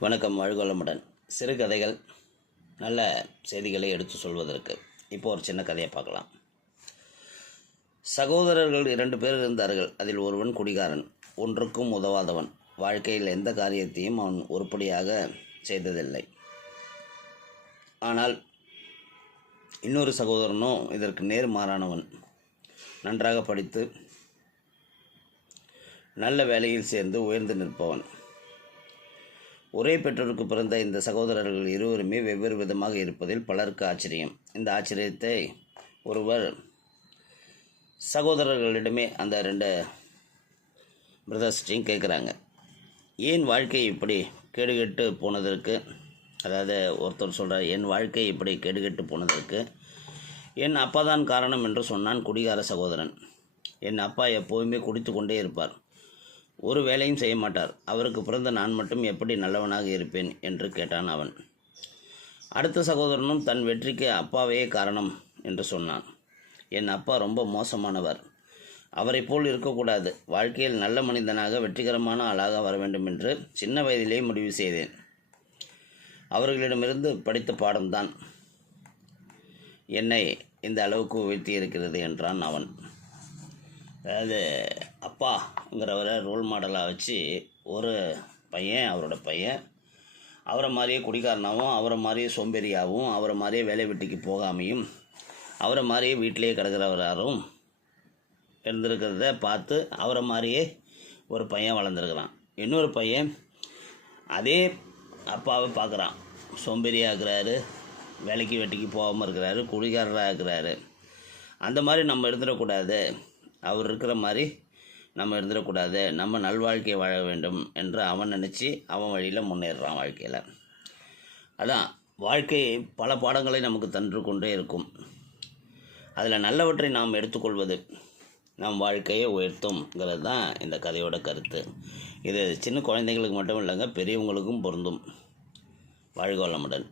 வணக்கம். வாழ்கோளமுடன். சிறுகதைகள் நல்ல செய்திகளை எடுத்து சொல்வதற்கு இப்போ ஒரு சின்ன கதையை பார்க்கலாம். சகோதரர்கள் 2 பேர் இருந்தார்கள். அதில் ஒருவன் குடிகாரன், ஒன்றுக்கும் உதவாதவன். வாழ்க்கையில் எந்த காரியத்தையும் அவன் உருப்படியாக செய்ததில்லை. ஆனால் இன்னொரு சகோதரனோ இதற்கு நேர்மாறானவன். நன்றாக படித்து நல்ல வேலையில் சேர்ந்து உயர்ந்து நிற்பவன். ஒரே பெற்றோருக்கு பிறந்த இந்த சகோதரர்கள் இருவருமே வெவ்வேறு விதமாக இருப்பதில் பலருக்கு ஆச்சரியம். இந்த ஆச்சரியத்தை ஒருவர் சகோதரர்களிடமே அந்த 2 பிரதர்ஸ்டையும் கேட்குறாங்க. ஏன் வாழ்க்கை இப்படி கேடுகெட்டு போனதற்கு, அதாவது ஒருத்தர் சொல்கிறார், என் வாழ்க்கை இப்படி கேடுகெட்டு போனதற்கு என் அப்பா தான் காரணம் என்று சொன்னான் குடிகார சகோதரன். என் அப்பா எப்போதுமே குடித்து கொண்டே இருப்பார், ஒரு வேலையும் செய்ய மாட்டார். அவருக்கு பிறந்த நான் மட்டும் எப்படி நல்லவனாக இருப்பேன் என்று கேட்டான் அவன். அடுத்த சகோதரனும் தன் வெற்றிக்கு அப்பாவே காரணம் என்று சொன்னான். என் அப்பா ரொம்ப மோசமானவர், அவரை போல் இருக்கக்கூடாது. வாழ்க்கையில் நல்ல மனிதனாக வெற்றிகரமான ஆளாக வர வேண்டும் என்று சின்ன வயதிலே முடிவு செய்தேன். அவர்களிடமிருந்து படித்த பாடம்தான் என்னை இந்த அளவுக்கு உயர்த்தி இருக்கிறது என்றான் அவன். அதாவது அப்பாங்கிறவரை ரோல் மாடலாக வச்சு ஒரு பையன், அவரோட பையன் அவரை மாதிரியே குடிகாரனாகவும், அவரை மாதிரியே சோம்பேறியாகவும், அவரை மாதிரியே வேலை வெட்டிக்கு போகாமையும், அவரை மாதிரியே வீட்டிலேயே கிடக்கிறவராரும் இருந்திருக்கிறத பார்த்து அவரை மாதிரியே ஒரு பையன் வளர்ந்துருக்கிறான். இன்னொரு பையன் அதே அப்பாவை பார்க்குறான், சோம்பேறியாக இருக்கிறாரு, வேலைக்கு வெட்டிக்கு போகாமல் இருக்கிறாரு, குடிகாரராக இருக்கிறாரு. அந்த மாதிரி நம்ம இருந்துடக்கூடாது, அவர் இருக்கிற மாதிரி நம்ம இருந்துடக்கூடாது, நம்ம நல்வாழ்க்கையை வாழ வேண்டும் என்று அவன் நினச்சி அவன் வழியில் முன்னேறான் வாழ்க்கையில். அதான் வாழ்க்கை பல பாடங்களை நமக்கு தந்து கொண்டே இருக்கும். அதில் நல்லவற்றை நாம் எடுத்துக்கொள்வது நம் வாழ்க்கையை உயர்த்தும்ங்கிறது தான் இந்த கதையோட கருத்து. இது சின்ன குழந்தைங்களுக்கு மட்டும் இல்லைங்க, பெரியவங்களுக்கும் பொருந்தும். வாழ்க வளமுடன்.